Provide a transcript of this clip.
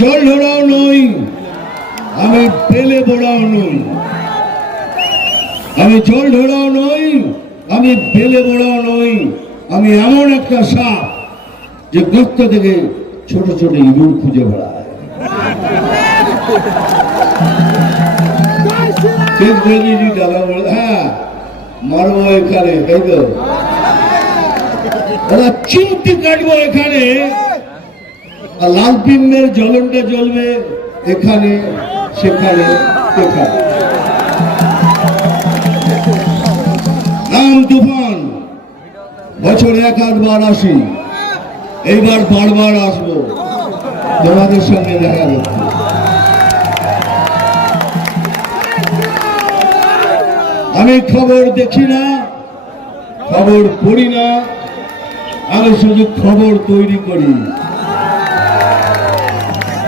জল ধরাও নই, আমি পেলে বড়াও নই। আমি জল ধরাও নই, আমি পেলে বড়াও নই। আমি এমন একটা সাপ যে গর্ত থেকে ছোট ছোট ইঁদুর খুঁজে বেড়ায়। হ্যাঁ, মারবো এখানে, তাই তো? ওরা চিমটি কাটবো এখানে, আর লাল পিম্বের জ্বলনটা জ্বলবে এখানে, সেখানে, এখানে। নাম তুফান, বছরে এক আধবার আসি, এইবার বারবার আসবো তোমাদের সঙ্গে দেখা করতে। আমি খবর দেখি না, খবর পড়ি না, আমি শুধু খবর তৈরি করি।